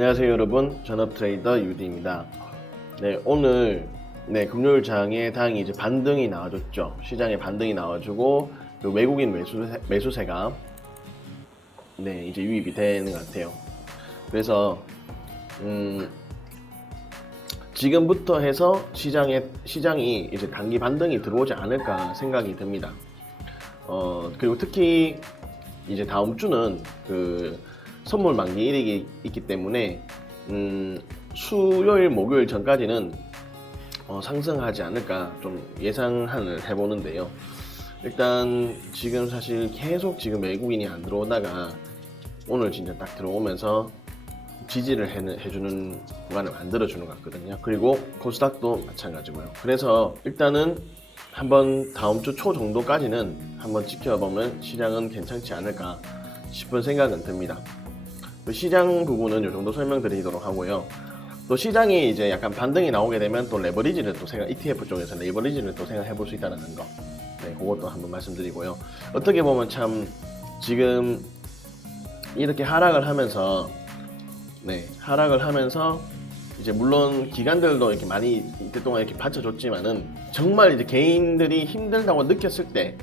안녕하세요 여러분, 전업트레이더 유디입니다. 네, 오늘 금요일 장에 다행히 이제 반등이 나와줬죠. 시장에 반등이 나와주고 그 외국인 매수세가 이제 유입이 되는 것 같아요. 그래서 지금부터 해서 시장이 이제 단기 반등이 들어오지 않을까 생각이 듭니다. 그리고 특히 이제 다음 주는 그 선물 만기일이 있기 때문에 수요일 목요일 전까지는 상승하지 않을까 좀 예상을 해보는데요. 일단 지금 사실 계속 지금 외국인이 안 들어오다가 오늘 진짜 딱 들어오면서 지지를 해주는 구간을 만들어주는 것 같거든요. 그리고 코스닥도 마찬가지고요. 그래서 일단은 한번 다음 주 초 정도까지는 한번 지켜보면 시장은 괜찮지 않을까 싶은 생각은 듭니다. 시장 부분은 이 정도 설명드리도록 하고요. 또 시장이 이제 약간 반등이 나오게 되면 또 레버리지를 또 ETF 쪽에서 레버리지를 또 생각해 볼 수 있다는 거. 그것도 한번 말씀드리고요. 어떻게 보면 참 지금 이렇게 하락을 하면서 이제 물론 기관들도 이렇게 많이 이때 동안 이렇게 받쳐줬지만은 정말 이제 개인들이 힘들다고 느꼈을 때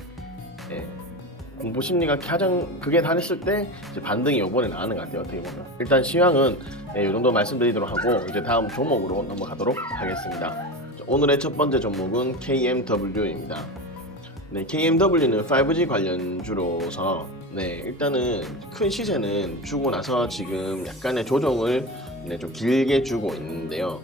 공포 심리가 가장 그게 다 됐을 때 이제 반등이 요번에 나오는 것 같아요. 어떻게 보면 일단 시황은 이 정도 말씀드리도록 하고 이제 다음 종목으로 넘어가도록 하겠습니다. 오늘의 첫 번째 종목은 KMW입니다. KMW는 5G 관련주로서 일단은 큰 시세는 주고 나서 지금 약간의 조정을 좀 길게 주고 있는데요.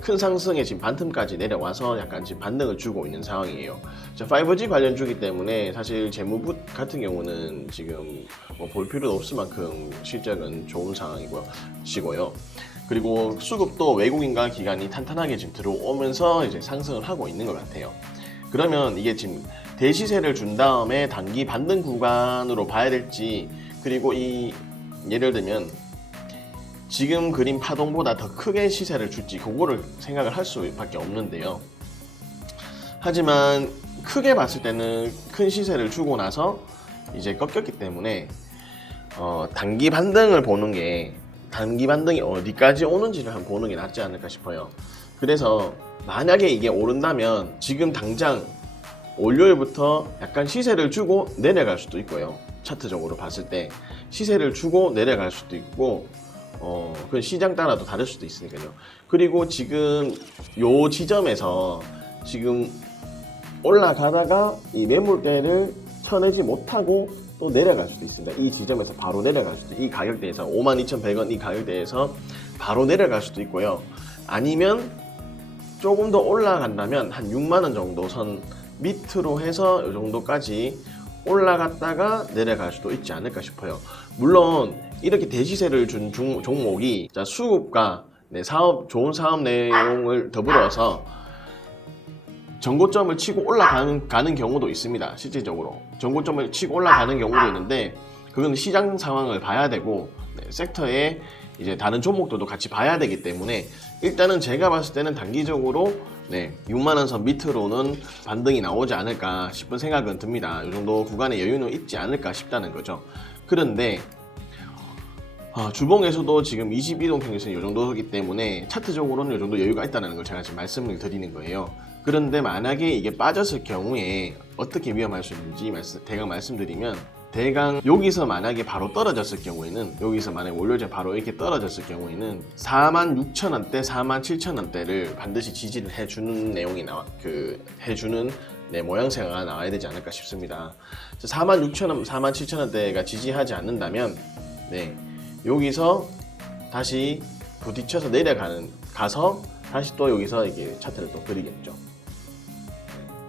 큰 상승에 지금 반틈까지 내려와서 약간 지금 반등을 주고 있는 상황이에요. 5G 관련주기 때문에 사실 재무부 같은 경우는 지금 볼 필요도 없을 만큼 실적은 좋은 상황이고요. 그리고 수급도 외국인과 기관이 탄탄하게 지금 들어오면서 이제 상승을 하고 있는 것 같아요. 그러면 이게 지금 대시세를 준 다음에 단기 반등 구간으로 봐야 될지, 그리고 예를 들면 지금 그린 파동보다 더 크게 시세를 줄지 그거를 생각을 할 수밖에 없는데요. 하지만 크게 봤을 때는 큰 시세를 주고 나서 이제 꺾였기 때문에 단기 반등을 보는 게, 단기 반등이 어디까지 오는지를 한번 보는 게 낫지 않을까 싶어요. 그래서 만약에 이게 오른다면 지금 당장 월요일부터 약간 시세를 주고 내려갈 수도 있고요. 차트적으로 봤을 때 시세를 주고 내려갈 수도 있고 그 시장 따라도 다를 수도 있으니까요. 그리고 지금 요 지점에서 지금 올라가다가 이 매물대를 쳐내지 못하고 또 내려갈 수도 있습니다. 이 지점에서 바로 내려갈 수도, 이 가격대에서 52,100원 이 가격대에서 바로 내려갈 수도 있고요. 아니면 조금 더 올라간다면 한 6만원 정도 선 밑으로 해서 이 정도까지 올라갔다가 내려갈 수도 있지 않을까 싶어요. 물론 이렇게 대시세를 준 종목이 수급과 좋은 사업 내용을 더불어서 전고점을 치고 올라가는 경우도 있습니다. 실질적으로 전고점을 치고 올라가는 경우도 있는데 그건 시장 상황을 봐야 되고 섹터의 이제 다른 종목들도 같이 봐야 되기 때문에 일단은 제가 봤을 때는 단기적으로 6만원 선 밑으로는 반등이 나오지 않을까 싶은 생각은 듭니다. 이 정도 구간의 여유는 있지 않을까 싶다는 거죠. 그런데 주봉에서도 지금 22동 평균선이 이 정도이기 때문에 차트적으로는 이 정도 여유가 있다는 걸 제가 지금 말씀을 드리는 거예요. 그런데 만약에 이게 빠졌을 경우에 어떻게 위험할 수 있는지 대강 말씀드리면, 대강 여기서 만약에 바로 떨어졌을 경우에는, 여기서 만약에 월요일에 바로 이렇게 떨어졌을 경우에는 46,000원대, 47,000원대를 반드시 지지를 해주는 내용이 해주는 모양새가 나와야 되지 않을까 싶습니다. 46,000원, 47,000원대가 지지하지 않는다면 여기서 다시 부딪혀서 가서 다시 또 여기서 이게 차트를 또 그리겠죠.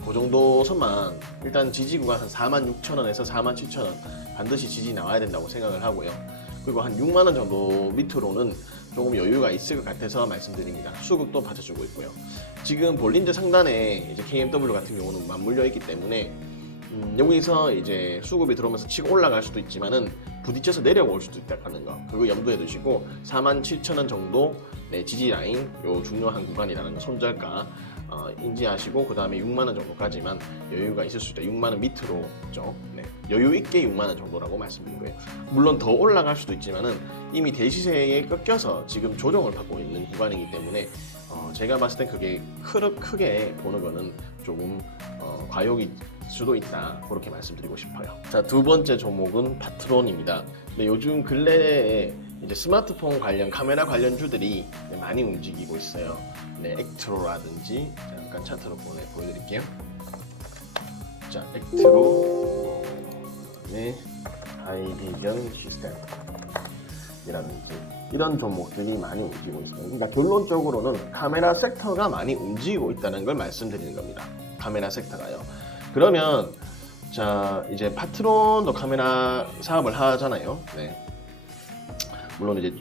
그 정도 선만 일단 지지 구간 한 46,000원에서 47,000원 반드시 지지 나와야 된다고 생각을 하고요. 그리고 한 6만원 정도 밑으로는 조금 여유가 있을 것 같아서 말씀드립니다. 수급도 받쳐주고 있고요. 지금 볼린저 상단에 이제 KMW 같은 경우는 맞물려 있기 때문에 여기서 이제 수급이 들어오면서 치고 올라갈 수도 있지만은 부딪혀서 내려올 수도 있다는 거, 그거 염두에 두시고 47,000원 정도 지지 라인, 요 중요한 구간이라는 거 손절가 인지하시고 그 다음에 6만원 정도까지만 여유가 있을 수 있다. 6만원 밑으로죠. 여유 있게 6만 원 정도라고 말씀드린 거예요. 물론 더 올라갈 수도 있지만은 이미 대시세에 꺾여서 지금 조정을 받고 있는 구간이기 때문에 제가 봤을 땐 그게 크게 보는 거는 조금 과욕일 수도 있다, 그렇게 말씀드리고 싶어요. 자, 두 번째 종목은 파트론입니다. 근데 요즘 근래에 이제 스마트폰 관련 카메라 관련주들이 많이 움직이고 있어요. 네, 액트로라든지 잠깐 차트로 보여드릴게요. 자, 액트로, 네, 하이비전 시스템이라든지 이런 종목들이 많이 움직이고 있어요. 그러니까 결론적으로는 카메라 섹터가 많이 움직이고 있다는 걸 말씀드리는 겁니다. 카메라 섹터가요. 그러면 자, 이제 파트론도 카메라 사업을 하잖아요. 네. 물론 이제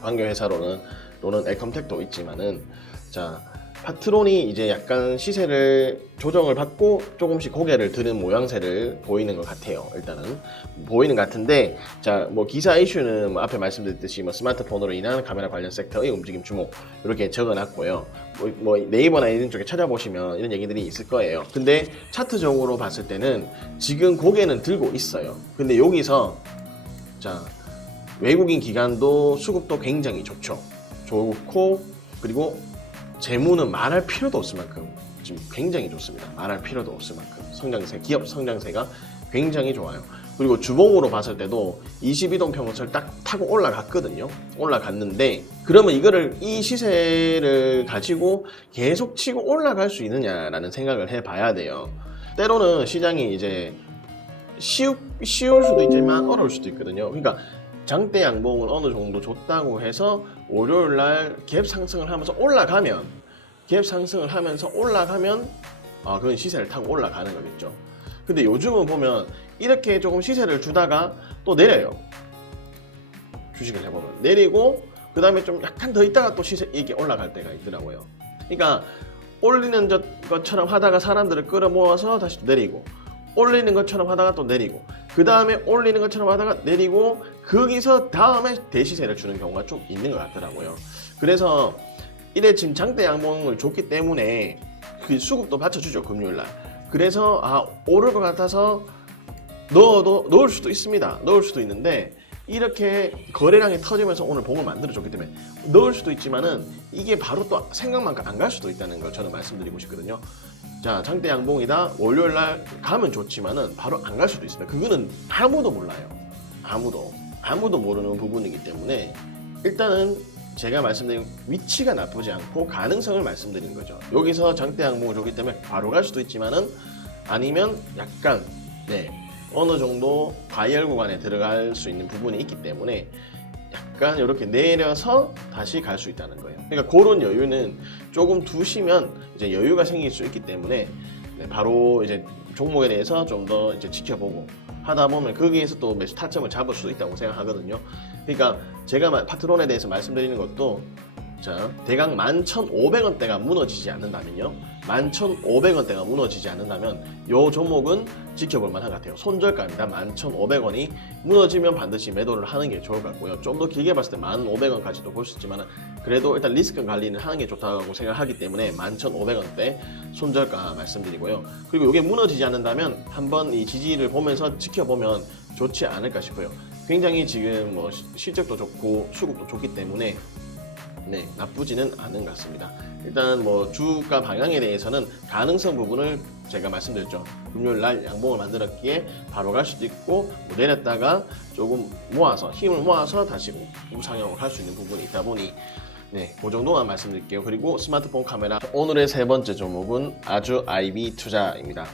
관계 회사로는 또는 엘컴텍도 있지만은, 자, 파트론이 이제 약간 시세를 조정을 받고 조금씩 고개를 드는 모양새를 보이는 것 같아요. 일단은 보이는 것 같은데, 자, 뭐 기사 이슈는 뭐 앞에 말씀드렸듯이 뭐 스마트폰으로 인한 카메라 관련 섹터의 움직임 주목 이렇게 적어놨고요. 뭐 네이버나 이런 쪽에 찾아보시면 이런 얘기들이 있을 거예요. 근데 차트적으로 봤을 때는 지금 고개는 들고 있어요. 근데 여기서 자, 외국인 기관도 수급도 굉장히 좋고, 그리고 재무는 말할 필요도 없을 만큼 지금 굉장히 좋습니다. 말할 필요도 없을 만큼 기업 성장세가 굉장히 좋아요. 그리고 주봉으로 봤을 때도 22동 평균선을 딱 타고 올라갔거든요. 올라갔는데, 그러면 이 시세를 가지고 계속 치고 올라갈 수 있느냐라는 생각을 해봐야 돼요. 때로는 시장이 이제 쉬울 수도 있지만 어려울 수도 있거든요. 그러니까 장대 양봉을 어느 정도 줬다고 해서 월요일날 갭 상승을 하면서 올라가면 그건 시세를 타고 올라가는 거겠죠. 근데 요즘은 보면 이렇게 조금 시세를 주다가 또 내려요. 주식을 해보면 내리고 그 다음에 좀 약간 더 있다가 또 이게 올라갈 때가 있더라고요. 그러니까 올리는 것처럼 하다가 사람들을 끌어모아서 다시 내리고, 올리는 것처럼 하다가 또 내리고, 그 다음에 올리는 것처럼 하다가 내리고, 거기서 다음에 대시세를 주는 경우가 좀 있는 것 같더라고요. 그래서 이래 지금 장대 양봉을 줬기 때문에 그 수급도 받쳐주죠, 금요일날. 그래서 오를 것 같아서 넣을 수도 있습니다. 넣을 수도 있는데, 이렇게 거래량이 터지면서 오늘 봉을 만들어줬기 때문에 넣을 수도 있지만은 이게 바로 또 생각만큼 안 갈 수도 있다는 걸 저는 말씀드리고 싶거든요. 자, 장대 양봉이다, 월요일날 가면 좋지만은 바로 안 갈 수도 있습니다. 그거는 아무도 몰라요. 아무도 모르는 부분이기 때문에 일단은 제가 말씀드린 위치가 나쁘지 않고 가능성을 말씀드리는 거죠. 여기서 장대 양봉을 줬기 때문에 바로 갈 수도 있지만은, 아니면 약간 어느 정도 과열 구간에 들어갈 수 있는 부분이 있기 때문에 약간 이렇게 내려서 다시 갈 수 있다는 거예요. 그러니까 그런 여유는 조금 두시면 이제 여유가 생길 수 있기 때문에 바로 이제 종목에 대해서 좀 더 이제 지켜보고 하다 보면 거기에서 또 매수 타점을 잡을 수도 있다고 생각하거든요. 그러니까 제가 파트론에 대해서 말씀드리는 것도, 자, 대강 11,500원대가 무너지지 않는다면요. 11,500원대가 무너지지 않는다면 이 종목은 지켜볼 만한 것 같아요. 손절가입니다. 11,500원이 무너지면 반드시 매도를 하는 게 좋을 것 같고요. 좀 더 길게 봤을 때 15,000원까지도 볼 수 있지만, 그래도 일단 리스크 관리는 하는 게 좋다고 생각하기 때문에 11,500원대 손절가 말씀드리고요. 그리고 이게 무너지지 않는다면 한번 이 지지를 보면서 지켜보면 좋지 않을까 싶어요. 굉장히 지금 뭐 실적도 좋고 수급도 좋기 때문에 나쁘지는 않은 것 같습니다. 일단 뭐 주가 방향에 대해서는 가능성 부분을 제가 말씀드렸죠. 금요일 날 양봉을 만들었기에 바로 갈 수도 있고, 뭐 내렸다가 조금 힘을 모아서 다시 우상향으로 갈 수 있는 부분이 있다 보니 그 정도만 말씀드릴게요. 그리고 스마트폰 카메라, 오늘의 세 번째 종목은 아주 IB 투자입니다.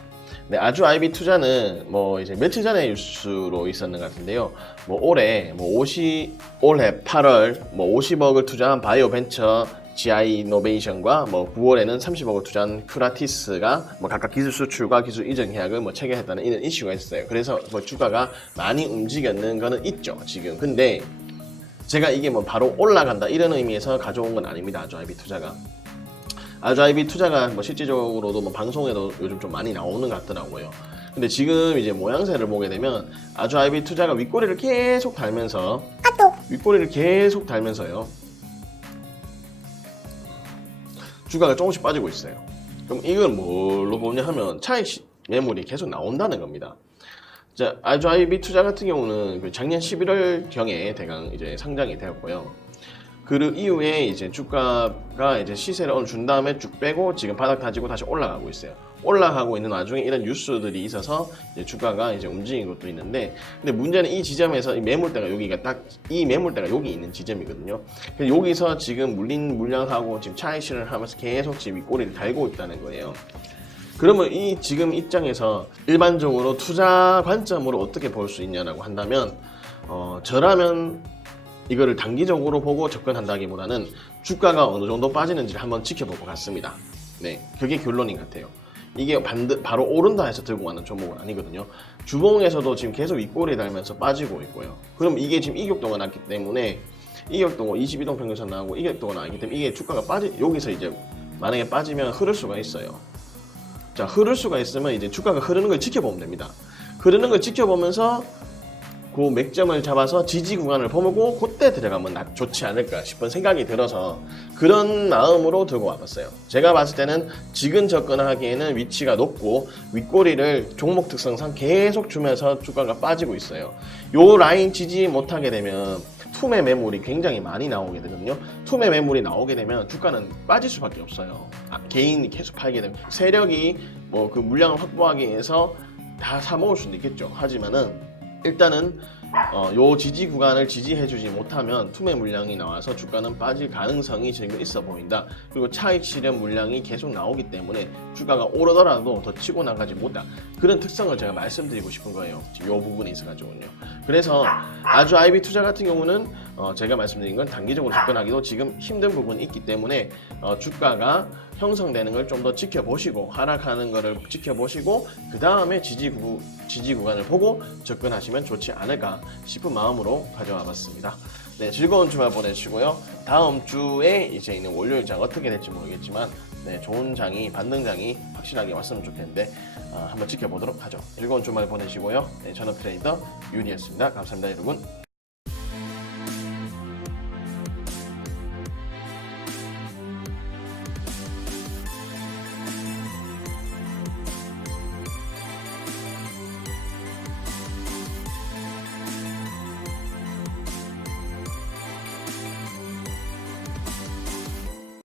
아주 IB 투자는 뭐 이제 며칠 전에 뉴스로 있었는 것 같은데요. 뭐 올해 8월 50억을 투자한 바이오 벤처 GI 이노베이션과 9월에는 30억을 투자한 큐라티스가 각각 기술 수출과 기술 이전 계약을 체결했다는 이런 이슈가 있어요. 그래서 주가가 많이 움직였는 거는 있죠, 지금. 근데 제가 이게 바로 올라간다 이런 의미에서 가져온 건 아닙니다. 아주 IB 투자가. 아주 IB 투자가 실질적으로도 방송에도 요즘 좀 많이 나오는 것 같더라고요. 근데 지금 이제 모양새를 보게 되면 아주 IB 투자가 윗꼬리를 계속 달면서요. 주가가 조금씩 빠지고 있어요. 그럼 이걸 뭘로 보냐 하면 차익 매물이 계속 나온다는 겁니다. 자, 아주아이비 투자 같은 경우는 그 작년 11월 경에 대강 이제 상장이 되었고요. 그 이후에 이제 주가가 이제 시세를 어느 준 다음에 쭉 빼고 지금 바닥 다지고 다시 올라가고 있어요. 올라가고 있는 와중에 이런 뉴스들이 있어서 이제 주가가 이제 움직인 것도 있는데, 근데 문제는 이 지점에서 이 매물대가 여기가 딱 이 매물대가 여기 있는 지점이거든요. 그래서 여기서 지금 물량하고 지금 차익 실현을 하면서 계속 지금 이 꼬리를 달고 있다는 거예요. 그러면 이 지금 입장에서 일반적으로 투자 관점으로 어떻게 볼 수 있냐라고 한다면, 저라면 이거를 단기적으로 보고 접근한다기보다는 주가가 어느 정도 빠지는지를 한번 지켜볼 것 같습니다. 네, 그게 결론인 것 같아요. 이게 바로 오른다 해서 들고 가는 종목은 아니거든요. 주봉에서도 지금 계속 윗꼬리 달면서 빠지고 있고요. 그럼 이게 지금 이격도가 났기 때문에, 이격도가 22동 평균선 나오고 이격도가 나기 때문에 이게 주가가 여기서 이제 만약에 빠지면 흐를 수가 있어요. 자, 흐를 수가 있으면 이제 주가가 흐르는 걸 지켜보면 됩니다. 흐르는 걸 지켜보면서 그 맥점을 잡아서 지지 구간을 보고 그때 들어가면 좋지 않을까 싶은 생각이 들어서 그런 마음으로 들고 와봤어요. 제가 봤을 때는 지금 접근하기에는 위치가 높고 윗꼬리를 종목 특성상 계속 주면서 주가가 빠지고 있어요. 요 라인 지지 못하게 되면 투매 매물이 굉장히 많이 나오게 되거든요. 투매 매물이 나오게 되면 주가는 빠질 수밖에 없어요. 개인이 계속 팔게 되면 세력이 뭐 그 물량을 확보하기 위해서 다 사먹을 수는 있겠죠. 하지만은 일단은 요 지지 구간을 지지해주지 못하면 투매 물량이 나와서 주가는 빠질 가능성이 지금 있어 보인다. 그리고 차익 실현 물량이 계속 나오기 때문에 주가가 오르더라도 더 치고 나가지 못한다. 그런 특성을 제가 말씀드리고 싶은 거예요. 지금 요 부분에 있어가지고요. 그래서 아주아이비 투자 같은 경우는 제가 말씀드린 건 단기적으로 접근하기도 지금 힘든 부분이 있기 때문에 주가가 형성되는 걸 좀 더 지켜보시고 하락하는 거를 지켜보시고 그 다음에 지지 구간을 보고 접근하시면 좋지 않을까 싶은 마음으로 가져와 봤습니다. 네, 즐거운 주말 보내시고요. 다음 주에 이제 있는 월요일장 어떻게 될지 모르겠지만 네, 좋은 장이 반등장이 확실하게 왔으면 좋겠는데 한번 지켜보도록 하죠. 즐거운 주말 보내시고요. 네, 저는 트레이더 윤이었습니다. 감사합니다, 여러분.